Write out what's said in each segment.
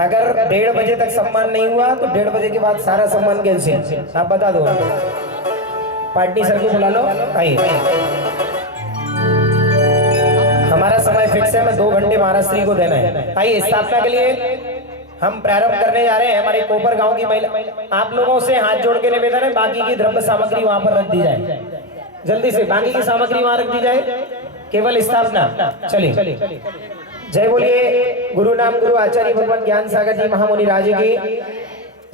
अगर 1:30 बजे तक सम्मान नहीं हुआ तो 1:30 बजे के बाद सारा सम्मान कैंसिल। आप बता दो, पार्टी सर को बुला लो। आइए, हमारा समय फिक्स है, मैं 2 घंटे महाराष्ट्री को देना है। आइए, स्थापना के लिए हम प्रारंभ करने जा रहे हैं। हमारे कोपर गांव की महिला, आप लोगों से हाथ जोड़ के निवेदन है, बाकी की द्रव्य सामग्री वहां पर रख दी जाए। जल्दी से बाकी की सामग्री वहां रख दी जाए, केवल स्थापना। चलिए, जय बोलिए गुरु नाम गुरु आचार्य भगवान ज्ञान सागर जी महामुनि राज की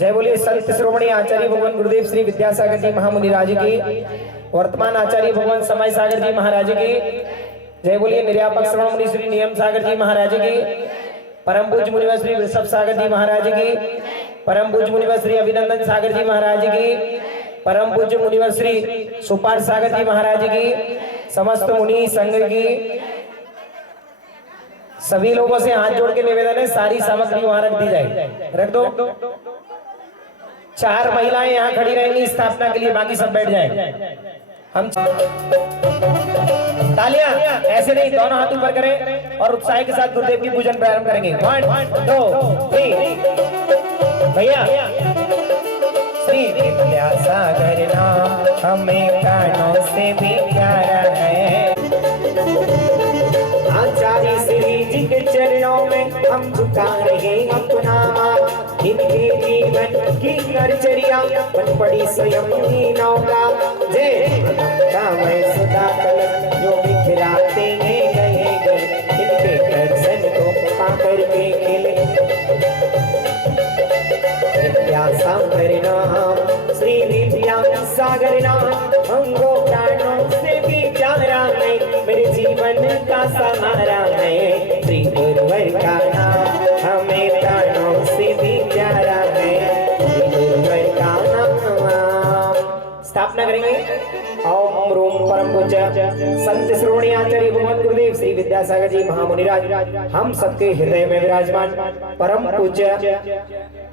जय। बोलिए संत श्रोमणी आचार्य भगवान गुरुदेव श्री विद्यासागर जी महामुनि राज की, वर्तमान आचार्य भगवान समय सागर जी महाराज की जय। बोलिए निर्यापक श्रवण मुनि श्री नियम सागर जी महाराज की, परम पूज्य मुनिवर श्री वृषभ सागर जी महाराज की, परम पूज्य मुनिवर श्री अभिनंदन सागर जी महाराज की, परम पूज्य मुनिवर श्री सुपार सागर जी महाराज की, समस्त मुनि संघ की सभी लोगों से हाथ जोड़ के निवेदन है, सारी सामग्री वहां रख दी जाए। रख दो। 4 महिलाएं यहाँ खड़ी रहेंगी स्थापना के लिए, बाकी सब बैठ जाएं। हम तालियां ऐसे नहीं, दोनों हाथ ऊपर करें और उत्साह के साथ गुरुदेव की पूजन प्रारंभ करेंगे। 1 2 3। भैया श्री विद्यासागर नाम हमें कानों से भी प्यारा है। आचार्य श्री जी के चरणों में हम झुका रहे अपना माथ। इनके जीवन की नरचर्या बन पड़ी स्वयं ही नौका। जय मैं सुधा कलश जो बिखराते हैं गए गए, इनके दर्शन को पाकर के खिले। विद्यासागर नाम श्री विद्यासागर नाम हमको प्राणों से भी प्यारा है, मेरे जीवन का सहारा है। श्री गुरुवर का नाम हमें प्राणों से भी प्यारा है, श्री गुरुवर का नाम। स्थापना करेंगे। ओम रूम परम पूज्य संत श्रोमणी आचार्य भगवान गुरुदेव श्री विद्यासागर जी महामुनिराज हम सबके हृदय में विराजमान, परम पूज्य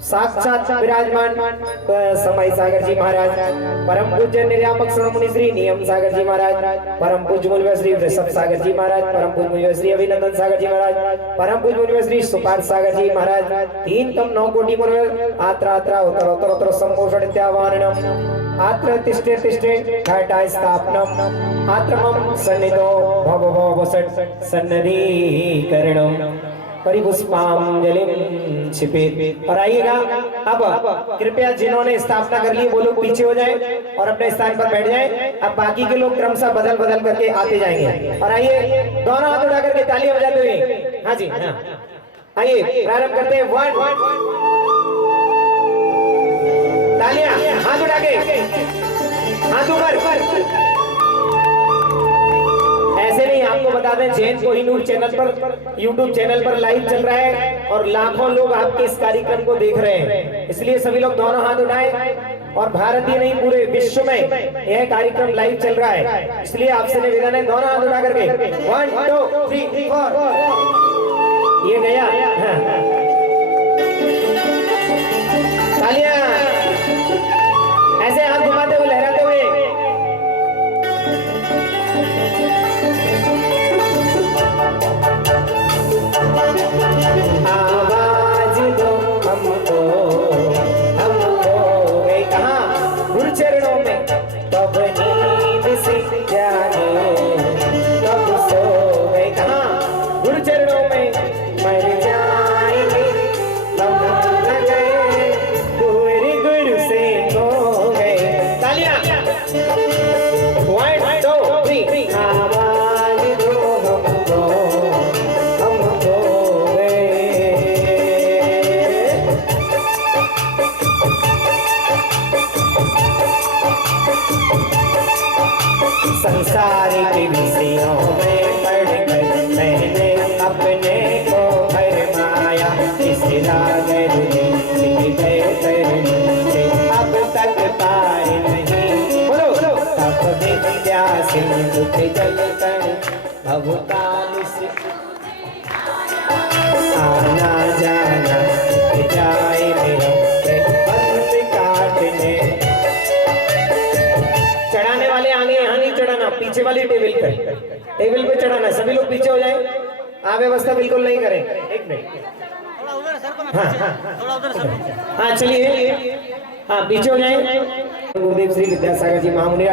साक्षात विराजमान समय सागर जी महाराज, परम पूज्य निर्यापक श्रवण मुनि श्री नियम सागर जी महाराज, परम पूज्य मुनिवर श्री वृषभ सागर जी महाराज, परम पूज्य मुनिवर श्री अभिनंदन सागर जी महाराज, परम पूज्य मुनिवर श्री सुपार सागर जी महाराज, 3 तम 9 कोटि मुनिवर आत्रा आत्रा उत्तर उत्तर उत्तर संपोषण त्यावारणम आत्र तिष्ठे तिष्ठे घाटा स्थापनम आत्रमम सन्निधो भव भव सन्नधीकरणम परिपुष्पांजलिम छिपेत। और आइएगा, अब कृपया जिन्होंने स्थापना कर ली वो लोग पीछे हो जाएं और अपने स्थान पर बैठ जाएं। अब बाकी के लोग क्रमशः बदल बदल करके आते जाएंगे। और आइए, दोनों हाथ उठा करके तालियां बजाते हुए, हाँ जी हाँ, आइए प्रारंभ करते हैं। 1 तालियां, हाथ उठा के, हाथ ऊपर। ऐसे नहीं, आपको बता दें जैन कोहिनूर चैनल पर, यूट्यूब चैनल पर लाइव चल रहा है और लाखों लोग आपके इस कार्यक्रम को देख रहे हैं, इसलिए सभी लोग दोनों हाथ उठाएं। और भारत ही नहीं पूरे विश्व में यह कार्यक्रम लाइव चल रहा है, इसलिए आपसे निवेदन है दोनों हाथ उठा करके 1 2 3 4। ये गया। तालियां ऐसे हाथ घुमाते हुए, लहराते हुए। आवाज दो हमको, हमको वे कहाँ गुरु चरणों में, तब नींद से जागे, तब सो गए कहाँ गुरु चरणों में, मर जाएंगे तब न गए, गुरु गुरु से खो गए। तालियां 1 2 3। आवाज दो हमको, हमको संसार के विषयों में पढ़कर मैंने अपने को भरमाया, इस रागर में गए तरने अब तक पार नहीं। बोलो तब विद्या सिंधु के जल कर भवकाल से आना जाना जाए मेरा बंद काटने। चढ़ाने वाले आगे यहाँ नहीं चढ़ाना, पीछे वाली टेबल पे चढ़ाना। सभी लोग पीछे हो जाए, व्यवस्था बिल्कुल नहीं करें। एक मिनट हाँ हाँ चलिए, हाँ पीछे हो जाए। गुरुदेव श्री विद्यासागर जी महामुनि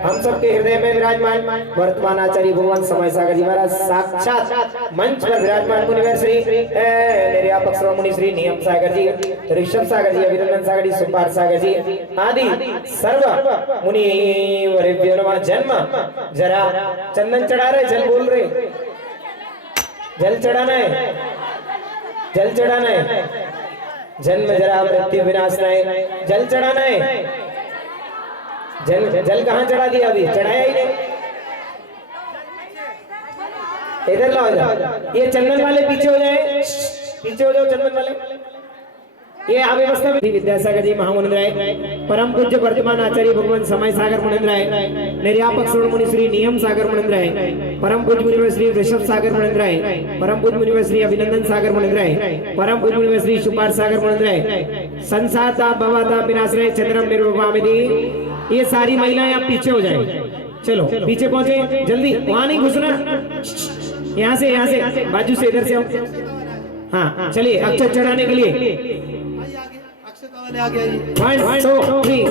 हम सबके हृदय में विराजमान वर्तमान आचार्य भगवान समय सागर जी महाराज साक्षात मंच पर विराजमान मुनिवर श्री निर्यापक श्रोमणि श्री नियम सागर जी, ऋषभ सागर जी, अभिनंदन सागर जी, सुपार सागर जी आदि सर्व मुनि जन्म। जरा चंदन चढ़ा रहे, जल बोल रहे, जल चढ़ाना है, जल चढ़ाना है, जन्म जरा मृत्यु विनाश है, जल चढ़ाना है। जल कहाँ चढ़ा दिया? अभी चढ़ाया ही नहीं। इधर लाओ, इधर। ये चंदन वाले पीछे हो जाए, पीछे हो जाओ चंदन वाले। ये अव्यवस्था में विद्यासागर जी महामुनिंद्राय, परम पूज्य वर्तमान आचार्य भगवान समय सागर मुनिंद्राय, निर्यापक श्रोमणि श्री नियम सागर मुनिंद्राय, परम पूज्य मुनिवर श्री ऋषभ सागर मुनिंद्राय, परम पूज्य मुनिवर श्री अभिनंदन सागर मुनिंद्राय, परम पूज्य मुनिवर श्री सुपार सागर मुनिंद्राय, संसारता भवता विनाश्रय चंद्रम निर्विभामिति। ये सारी महिलाएं आप पीछे हो जाए। चलो पीछे पहुंचे जल्दी, वहां नहीं घुसना, यहाँ से बाजू से, इधर से आओ। हाँ चलिए अक्षत चढ़ाने के लिए 1 2 3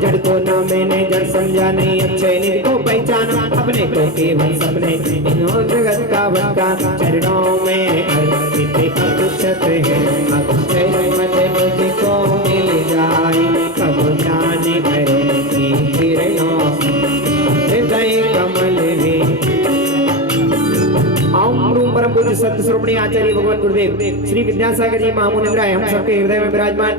जड़ को ना मैंने जड़ समझा नहीं, अक्षय निधि को पहचाना, अपने तो केवल सपने इन्हों जगत का बनका चरणों में अर्पित अक्षत है। अक्षय मत मुझको मिल जाए, कब जाने भरे की किरणों हृदय कमल में। परम पूज्य संत श्रोमणी आचार्य भगवान गुरुदेव श्री विद्यासागर जी महामुनिंद्राय हम सबके हृदय में विराजमान,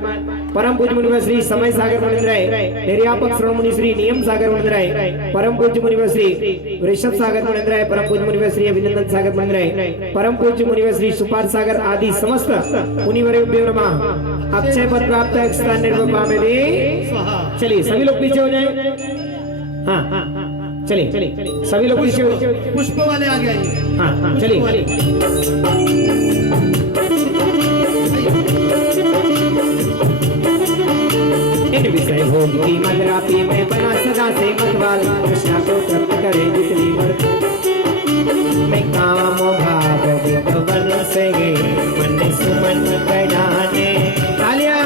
परम पूज्य मुनिवर श्री समय सागर मुनिंद्राय, निर्यापक श्रोमणि श्री नियम सागर मुनिंद्राय, परम पूज्य मुनिवर श्री ऋषभ सागर मुनिंद्राय, परम पूज्य मुनिवर श्री अभिनंदन सागर मुनिंद्राय, परम पूज्य मुनिवर श्री सुपार सागर आदि समस्त मुनिवरेभ्यो नमः। अक्षय पद प्राप्त स्थान निर्वपामेदि। चलिए सभी लोग पीछे हो जाए। हाँ चलिए सभी लोग पीछे हो। पुष्प वाले आगे आइए। हाँ चलिए। विषय भोग की मदरापी में बना सदा से मतवाल, कृष्णा को तृप्त करे जितनी मर्द मैं काम भाव विभवन से मन सुमन बढ़ाने तालिया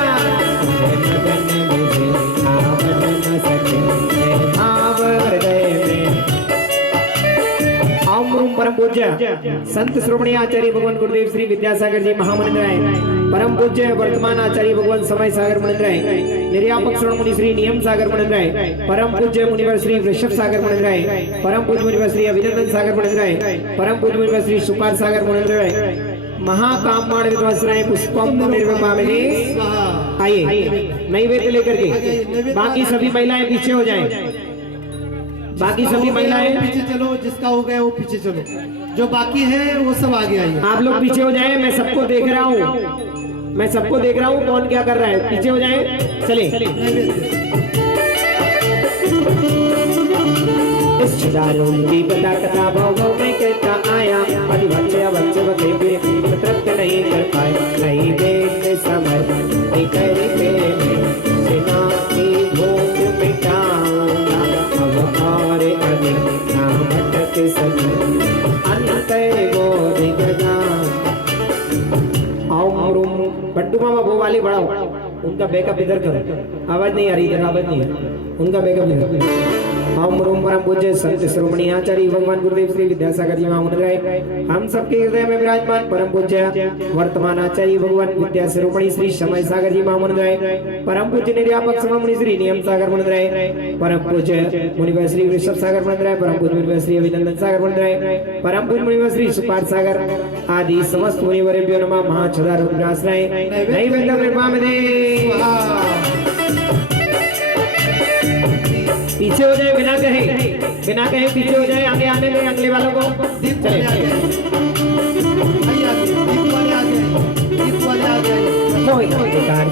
मगन मुझे आवन न सके भाव हृदय में। ओम परम पूज्य संत श्रोमणी आचार्य भगवान गुरुदेव श्री विद्यासागर जी महामुनिंद्राय, परम पूज्य वर्तमान आचार्य भगवान समय सागर मुनिंद्राय, निर्यापक श्रोमणि श्री नियम सागर मुनिंद्राय, परम पूज्य मुनिवर श्री ऋषभ सागर मुनिंद्राय, परम पूज्य मुनिवर श्री अभिनंदन सागर मुनिंद्राय, परम पूज्य मुनिवर श्री सुपार सागर मुनिंद्राय, महाकाममाण विद्वांसराय पुष्पम निर्विभामिति। आइए नैवेद्य लेकर के, बाकी सभी महिलाएं पीछे हो जाएं, बाकी सभी महिलाएं पीछे चलो, जिसका हो गया वो पीछे चलो, जो बाकी है वो सब आगे आइए। आप लोग पीछे हो जाएं, मैं सबको देख रहा हूँ, मैं सबको देख रहा हूँ कौन क्या कर रहा है। पीछे हो जाएं, चले। की बता कथा भाव में कहता आया, अभी बच्चे बच्चे तृप्त नहीं कर पाए, नहीं देख समर्पण करते में सिना की भूख मिटाऊंगा, अब और अधिक ना भटक सके अंत बोधि गजा। बड्डू मामा वो वाले बढ़ाओ, उनका बैकअप इधर करो, आवाज नहीं आ रही, इधर आवाज नहीं है, उनका बैकअप इधर। ओम रूम परम पूज्य संत श्रोमणी आचार्य भगवान गुरुदेव श्री विद्यासागर जी महामुनिंद्राय हम सबके हृदय में विराजमान, परम पूज्य वर्तमान आचार्य भगवान विद्या श्रोमणी श्री समय सागर जी महामुनिंद्राय, परम पूज्य निर्यापक श्रोमणी श्री नियम सागर मुनिंद्राय, परम पूज्य मुनिवर श्री ऋषभ सागर मुनिंद्राय, परम पूज्य मुनिवर श्री अभिनंदन सागर मुनिंद्राय, परम पूज्य मुनिवर श्री सुपार सागर आदि समस्त मुनिवरेभ्यो नमः। महाछदा रुद्राश्रय नैवेद्य निर्मामदे। पीछे हो जाए, बिना कहे पीछे हो जाए, आगे आने दें अगले वालों को।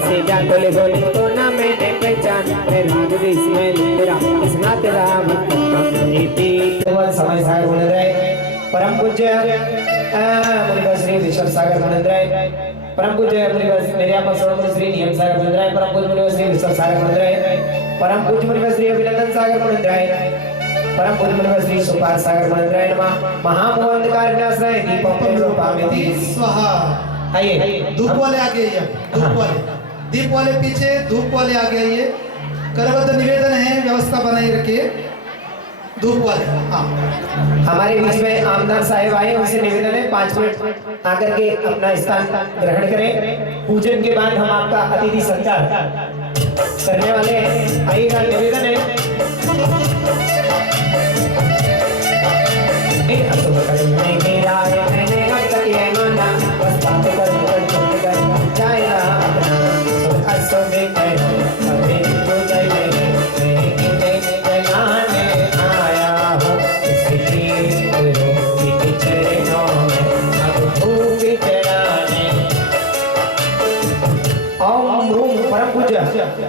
से डाकोले गोले तो ना मैंने पहचान, राग इसमें तेरा इसना तेरा समय सागर मुनिंद्राय, परम पूज्य मुनिवर श्री ऋषभ सागर मुनिंद्राय, परम पूज्य मेरे आप सर्वगुरु श्री नियम सागर मुनिंद्राय, परम पूज्य मुनिवर श्री विश्व सागर मुनिंद्राय, परम पूज्य मुनिवर श्री अभिनंदन सागर मुनिंद्राय, परम पूज्य मुनिवर श्री सुपार सागर मुनिंद्राय नमः। महामोहंकार विनाशाय दीपम रूपामिति स्वाहा। आइए धूप वाले आगे आइए, धूप वाले, दीप वाले पीछे, धूप वाले आगे आइए। करबद्ध निवेदन है, व्यवस्था बनाई रखिए। धूप वाले, हाँ। हमारे बीच में आमदार साहेब आए, उनसे निवेदन है 5 मिनट आकर के अपना स्थान ग्रहण करें। पूजन के बाद हम आपका अतिथि सत्कार करने वाले हैं। आइएगा, निवेदन है।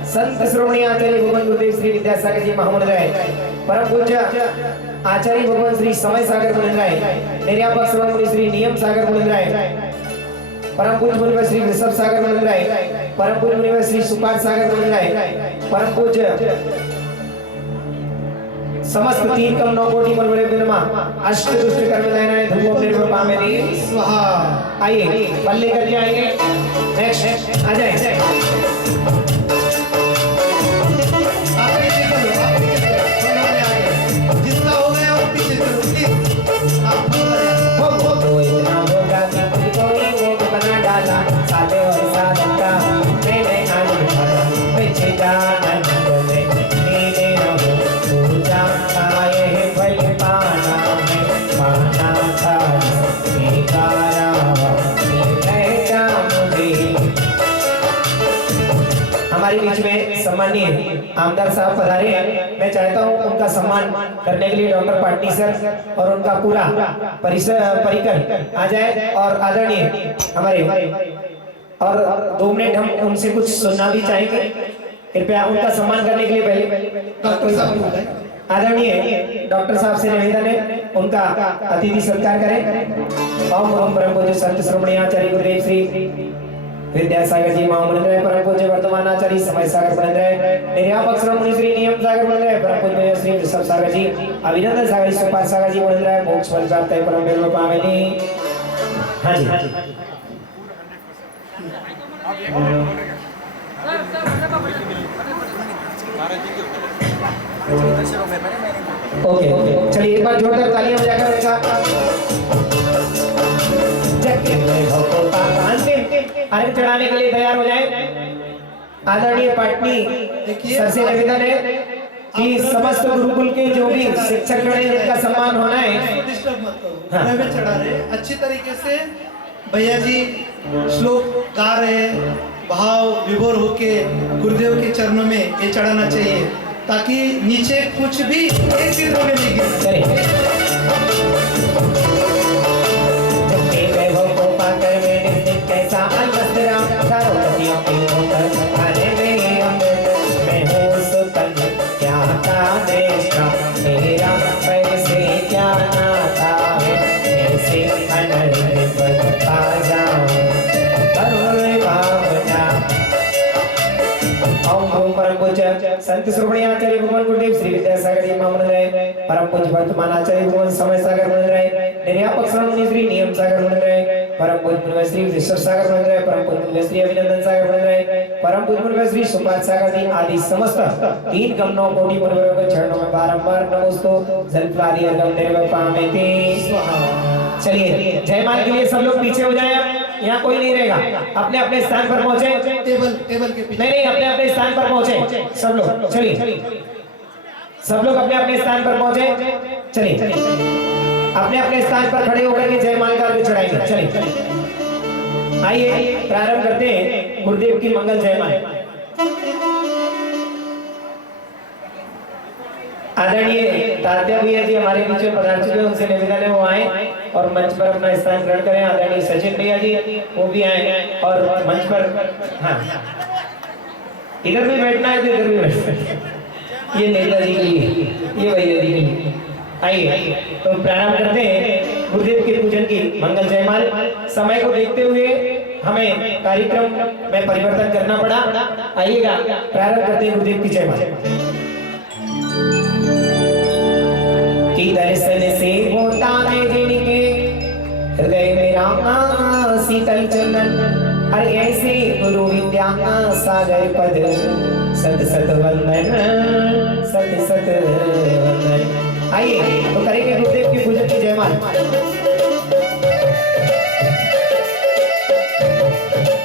संत श्रोमणी आचार्य भगवान गुरुदेव श्री विद्यासागर जी महामंडराय, परम पूज्य आचार्य भगवान श्री समय सागर मुनिंद्राय, निर्यापक श्रोमणी श्री नियम सागर मुनिंद्राय, परम पूज्य मुनिवर श्री ऋषभ सागर मुनिंद्राय, परम पूज्य मुनिवर श्री सुपार सागर मुनिंद्राय, परम पूज्य समस्त 3 कम 9 कोटि मनोरे बिनमा अष्ट दुष्ट कर्म नयनाय धूम निर्भर पामेति स्वाहा। आइए बल्ले करके आएंगे। नेक्स्ट आ जाए। हमारे बीच में सम्मानीय आमदार साहब पधारे हैं। मैं चाहता हूं उनका सम्मान करने के लिए डॉक्टर पाटनी सर और उनका पूरा परिकर आ जाए और आदरणीय हमारे और 2 मिनट हम उनसे कुछ सुनना भी चाहेंगे। कृपया उनका सम्मान करने के लिए पहले डॉक्टर साहब आदरणीय डॉक्टर साहब से निवेदन है उनका अतिथि सत्कार करें। ओम ओम परम पूज्य संत श्रोमणी आचार्य गुरुदेव श्री विद्यासागर जी महामंडराय, परम पूज्य वर्तमान आचार्य समय सागर मुनिंद्राय, निर्यापक श्रोमणी श्री नियम सागर मुनिंद्राय, परम पूज्य श्री ऋषभ सागर जी अभिनंदन सागर जी सुपार सागर जी मुनिंद्राय, मोक्ष फल प्राप्त है परम निर्मल पामेनि। हाँ जी ओके ओके, चलिए एक बार जोरदार तालियां बजाकर अर्घ चढ़ाने के लिए तैयार हो जाए। आदरणीय पाटनी सर से निवेदन है कि समस्त गुरुकुल के जो भी शिक्षक गण जिनका सम्मान होना है, डिस्टर्ब मत करो। हाँ। मैं चढ़ा रहे अच्छी तरीके से, भैया जी श्लोक गा रहे, भाव विभोर होके गुरुदेव के चरणों में ये चढ़ाना चाहिए ताकि नीचे कुछ भी एक चित्र में नहीं गिरे। संत श्रोमणी आचार्य भगवान गुरुदेव श्री विद्यासागर जी महामंडराय, परम पूज्य वर्तमान आचार्य भगवान समय सागर मुनिंद्राय, निर्यापक श्रोमणी श्री नियम सागर मुनिंद्राय, परम पूज्य मुनिवर श्री ऋषभ सागर मुनिंद्राय, परम पूज्य मुनिवर श्री अभिनंदन सागर मुनिंद्राय, परम पूज्य मुनिवर श्री सुपार सागर जी आदि समस्त 3 कम 9 कोटि मुनिवरों के चरणों में बारंबार नमस्तो जलप्रादि अर्घम निर्वह पामेति स्वाहा। चलिए जयमाल के लिए सब लोग पीछे हो जाएं, यहाँ कोई नहीं रहेगा। अपने अपने स्थान पर पहुंचे। टेबल के पीछे नहीं अपने अपने स्थान पर पहुंचे सब लोग। चलिए सब लोग अपने अपने स्थान पर पहुंचे। चलिए अपने अपने स्थान पर खड़े होकर के जयमाल का अर्घ चढ़ाएंगे। चलिए आइए प्रारंभ करते हैं गुरुदेव की मंगल जयमाल। आदरणीय तात्या भैया जी हमारे बीच में पधार चुके हैं, उनसे निवेदन है वो आए और मंच पर अपना स्थान ग्रहण करें। आदरणीय सचिन भैया जी वो भी आए और मंच पर, हाँ इधर भी बैठना है तो इधर भी बैठना। ये नेताजी के लिए, ये भैया जी के लिए। आइए तो प्रारंभ करते हैं गुरुदेव के पूजन की मंगल जयमाल। समय को देखते हुए हमें कार्यक्रम में परिवर्तन करना पड़ा। आइएगा, प्रारंभ करते हैं गुरुदेव की जय मां की दर्शन से होता है जिनके हृदय में राम शीतल चंदन, और ऐसे गुरु विद्या सागर पद सत सत वंदन, सत सत वंदन। आइए तो करेंगे गुरुदेव की पूजन की जय मां।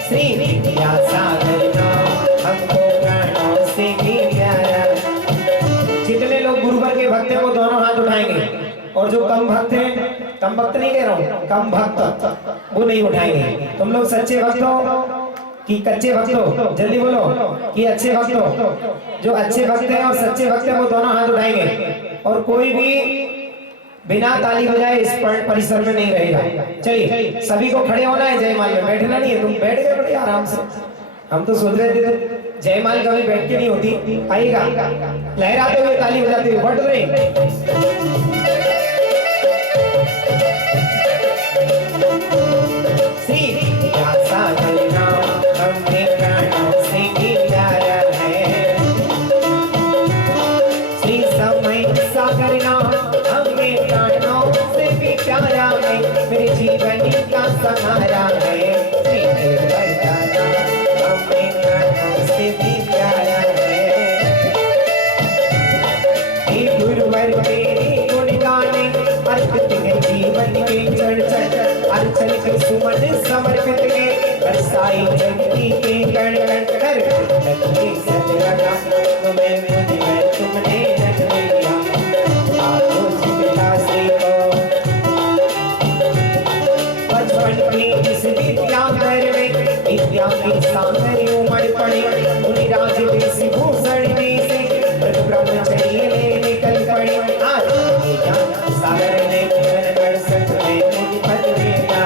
श्री विद्या सागर नाम हमको प्राणों से भी प्यारा। जितने लोग गुरुवर के भक्त हैं वो दोनों हाथ उठाएंगे, और जो कम भक्त हैं, कम भक्त नहीं कह रहा हूँ, कम भक्त वो नहीं उठाएंगे। तुम लोग सच्चे भक्त हो कि कच्चे भक्त हो? जल्दी बोलो कि अच्छे भक्त हो। जो अच्छे भक्त हैं और सच्चे भक्त हैं वो दोनों हाथ उठाएंगे, और कोई भी बिना ताली बजाए इस परिसर में नहीं रहेगा। चलिए सभी को खड़े होना है, जयमाल में बैठना नहीं है। तुम बैठ गए बड़े आराम से, हम तो सोच रहे थे जयमाल कभी बैठ के नहीं होती। आइएगा, लहराते हुए ताली बजाते हुए बढ़ रहे। मेरे जीवन का सहारा है, से भी प्यारा है। गुरुवर तेरे गुण गाने अर्पित है जीवन के चढ़ अर्चन के सुमन समर्पित है, बरसाई जगती के गण गण कर सत लगा तुमने रख लिया आपको जिला से इस विद्यांगर में विद्या की सागर उमड़ पड़े, उन्हीं राज देसी भूषण में से ब्रह्मचर्य में निकल पड़े। आज सागर ने कर सकते मुझ पद मेरा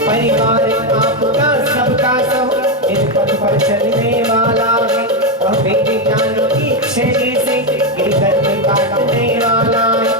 परिवार आपका सबका सब इस पथ पर चलने वाला है, और वेद ज्ञान की क्षय से गिरकर काटने वाला है।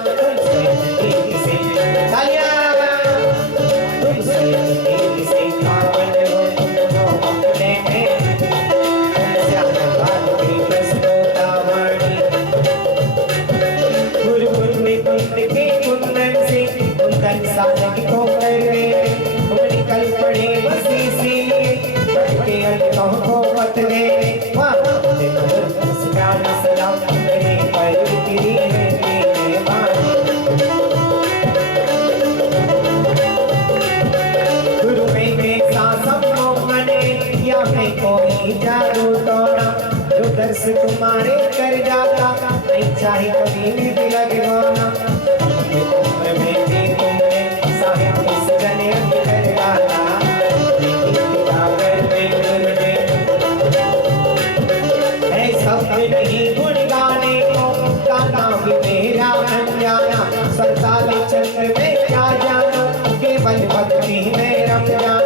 दर्श तुम्हारे कर जाता नहीं चाहे कभी भी लगे होना, तुमने साहित्य सजने कर डाला है सब नहीं गुण गाने को, गाना भी मेरा अनजाना, सरताली चंद्र में क्या जाना, केवल भक्ति में रम जाना।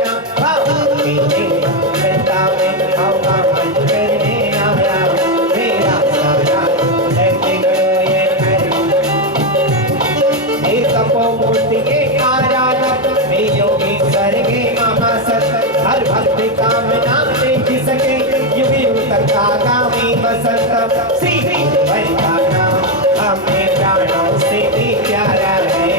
हर भक्त कामना देख सके युगी उतर आगामी बसंत, श्री का नाम हमें प्राणों से भी प्यारा है।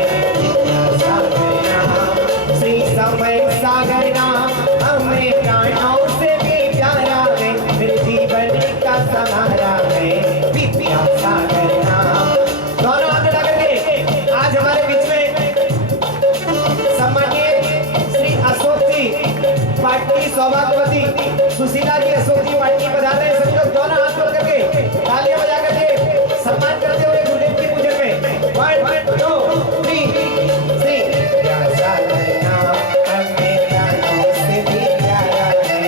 श्री समय सागर नाम हमें प्राणों से भी प्यारा है, मेरे जीवन का सहारा है। विद्या सागर नाम दोनों हाथ लगा करके आज हमारे बीच में सम्मानीय श्री अशोक जी पार्टी सौभाग्यवती सुशीला जी अशोक जी पार्टी बधा रहे हैं। सब लोग दोनों हाथ जोड़ करके तालियां बजा करके सम्मान करते हुए गुरुदेव की पूजन में 1 2 3 श्री सागर नाम हमें प्राणों से भी प्यारा है।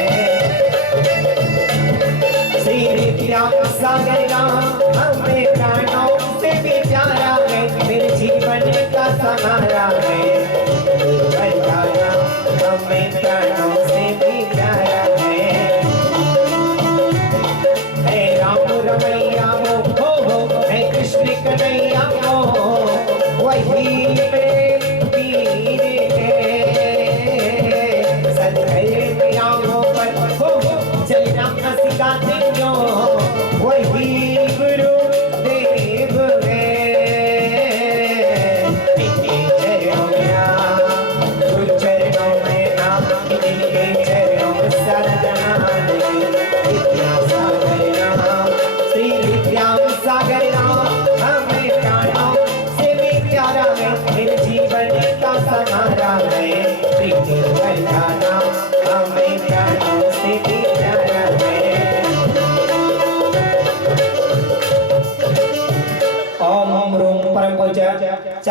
श्री विद्या सागर नाम हमें प्राणों से भी प्यारा है, मेरे जीवन का सहारा है। हमें प्राणों से भी प्यारा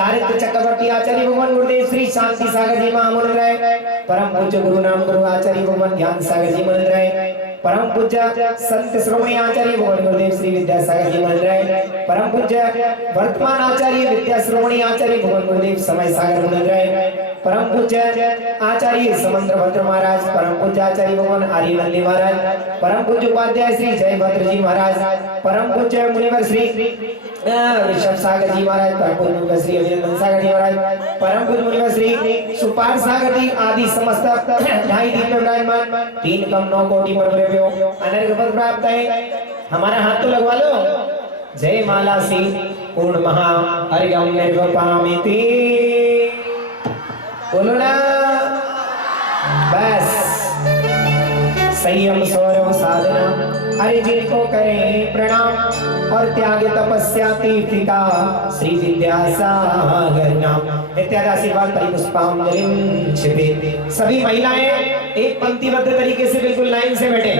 चारित्र चक्रवर्ती आचार्य भगवान गुरुदेव श्री शांति सागर जी महामंडल परम पूज्य गुरु नाम गुरु आचार्य भगवान ज्ञान सागर जी मंडल परम पूज्य संत श्रोमणी आचार्य भगवान गुरुदेव श्री विद्यासागर जी मंडल परम पूज्य वर्तमान आचार्य विद्या श्रोमणी आचार्य भगवान गुरुदेव समय सागर मंडल परम पूज्य आचार्य समंद्र भद्र महाराज परम पूज्य आचार्य भगवान आर्य नंदी महाराज परम पूज्य उपाध्याय श्री जय भद्र जी महाराज परम पूज्य मुनिवर श्री ऋषभ सागर जी महाराज परम पूज्य मुनिवर श्री अभिनंदन सागर जी महाराज परम पूज्य मुनिवर श्री सुपार सागर जी आदि समस्त ढाई दिन में विराजमान 3 कम 9 कोटि पर अनर्घ पद प्राप्त है। हमारा हाथ तो लगवा लो। जय माला सिंह पूर्ण महा अर्घ्यम निर्वपामिति बोलो ना बस। संयम सौरव साधना हरि जिनको करें प्रणाम और त्याग तपस्या तीर्थिका श्री विद्यासागर नाम इत्यादि आशीर्वाद परिपुष्पांजलिं छिपे। सभी महिलाएं एक पंक्तिबद्ध तरीके से बिल्कुल लाइन से बैठे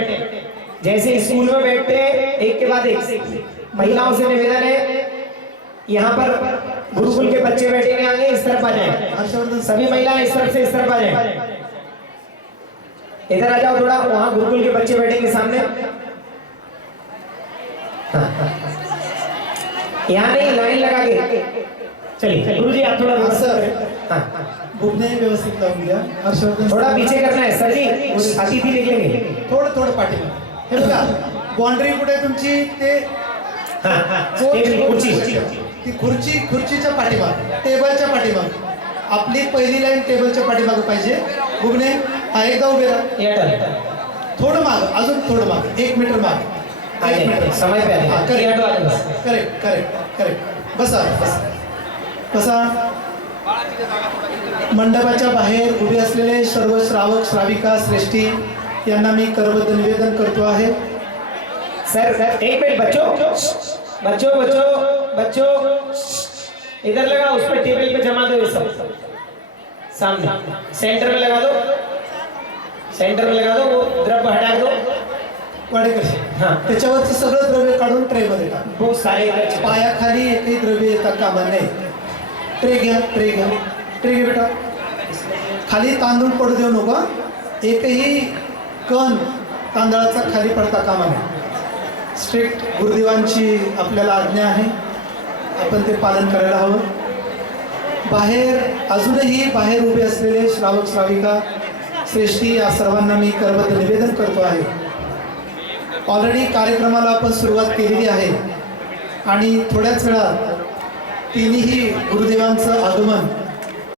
जैसे स्कूल में बैठते एक के बाद एक। महिलाओं से निवेदन है यहाँ पर गुरुकुल के बच्चे बैठेंगे आगे इस तरफ आ जाए। सभी महिलाएं इस तरफ से इस तरफ आ जाए। इधर आ जाओ थोड़ा। वहां गुरुकुल के बच्चे बैठेंगे सामने। यहाँ नहीं लाइन लगा के चलिए। गुरुजी आप थोड़ा बुकने व्यवस्थित लावून घ्या। हर्षवर्धन थोड़ा पीछे करना है सर जी अतिथी निघलेंगे। थोडं पाठी हे बघा बाउंड्री कुठे तुमची ते ती खुर्चीच्या पाठीमाग टेबलच्या पाठीमाग आपली पहिली लाईन टेबलच्या पाठीमाग पाहिजे। बुगणे हा एकदा उभे राहा। थोडं माग अजून थोडं माग 1 मीटर माग समय पे करेक्ट बसा बसा। मंडपाच्या बाहेर उभे असलेले सर्व श्रावक श्राविका श्रेष्ठी यांना मी करबद्ध निवेदन करतो आहे। सर 1 मिनट बच्चों इधर लगा उस पर टेबल पे जमा दो। सब सामने सेंटर में लगा दो वो द्रव्य हटा दो वाडेकर हाँ त्याच्यावरचं सगळं द्रव्य काढून ट्रे मध्ये टाका। बहुत सारे पायाखाली एकही द्रव्य येता कामा नये। ट्रे घ्या बेटा। खाली तांदूळ पडू देऊ नका। एकही कण तांदळाचा खाली पडता कामा नये। स्ट्रिक्ट गुरुदेवांची आपल्याला आज्ञा आहे आपण ते पालन करायला हवं। बाहेर अजूनही बाहेर उभे असलेले श्रावक श्राविका श्रेष्ठी या सर्वांना मी करबद्ध निवेदन करतो आहे। ऑलरेडी कार्यक्रमाला आपण सुरुवात केलेली आहे आणि थोड्याच वेळात तिन्ही गुरुदेवांचं आगमन